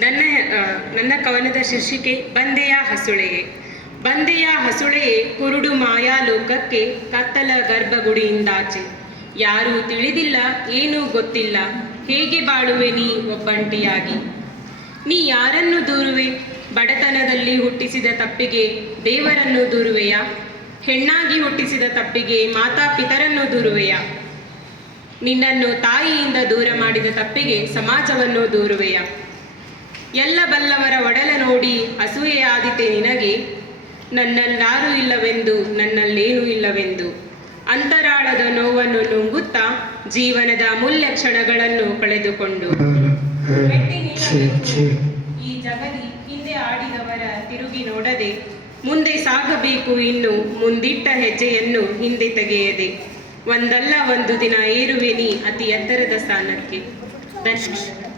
ನನ್ನ ನನ್ನ ಕವನದ ಶೀರ್ಷಿಕೆ, ಬಂದೆಯ ಹಸುಳೆಯೇ. ಬಂದೆಯ ಹಸುಳೆಯೇ, ಕುರುಡು ಮಾಯಾ ಲೋಕಕ್ಕೆ ಕತ್ತಲ ಗರ್ಭಗುಡಿಯಿಂದಾಚೆ. ಯಾರೂ ತಿಳಿದಿಲ್ಲ, ಏನೂ ಗೊತ್ತಿಲ್ಲ, ಹೇಗೆ ಬಾಳುವೆ ನೀ ಒಬ್ಬಂಟಿಯಾಗಿ. ನೀ ಯಾರನ್ನು ದೂರುವೆ? ಬಡತನದಲ್ಲಿ ಹುಟ್ಟಿಸಿದ ತಪ್ಪಿಗೆ ದೇವರನ್ನು ದೂರುವೆಯ? ಹೆಣ್ಣಾಗಿ ಹುಟ್ಟಿಸಿದ ತಪ್ಪಿಗೆ ಮಾತಾಪಿತರನ್ನು ದೂರುವೆಯ? ನಿನ್ನನ್ನು ತಾಯಿಯಿಂದ ದೂರ ಮಾಡಿದ ತಪ್ಪಿಗೆ ಸಮಾಜವನ್ನು ದೂರುವೆಯ? ಎಲ್ಲ ಬಲ್ಲವರ ಒಡಲ ನೋಡಿ ಅಸೂಯೆಯಾದಿತೆ ನಿನಗೆ. ನನ್ನಲ್ಲಾರೂ ಇಲ್ಲವೆಂದು ನನ್ನಲ್ಲೇನೂ ಇಲ್ಲವೆಂದು. ಅಂತರಾಳದ ನೋವನ್ನು ನುಂಗುತ್ತಾ ಜೀವನದ ಅಮೂಲ್ಯ ಕ್ಷಣಗಳನ್ನು ಕಳೆದುಕೊಂಡು. ಈ ಜಗದಿ ಹಿಂದೆ ಆಡಿದವರ ತಿರುಗಿ ನೋಡದೆ ಮುಂದೆ ಸಾಗಬೇಕು ಇನ್ನು ಮುಂದಿಟ್ಟ ಹೆಜ್ಜೆಯನ್ನು ಹಿಂದೆ ತೆಗೆಯದೆ. ಒಂದಲ್ಲ ಒಂದು ದಿನ ಏರುವೆನಿ ಅತಿ ಎತ್ತರದ ಸ್ಥಾನಕ್ಕೆ. ಧನ್ಯವಾದ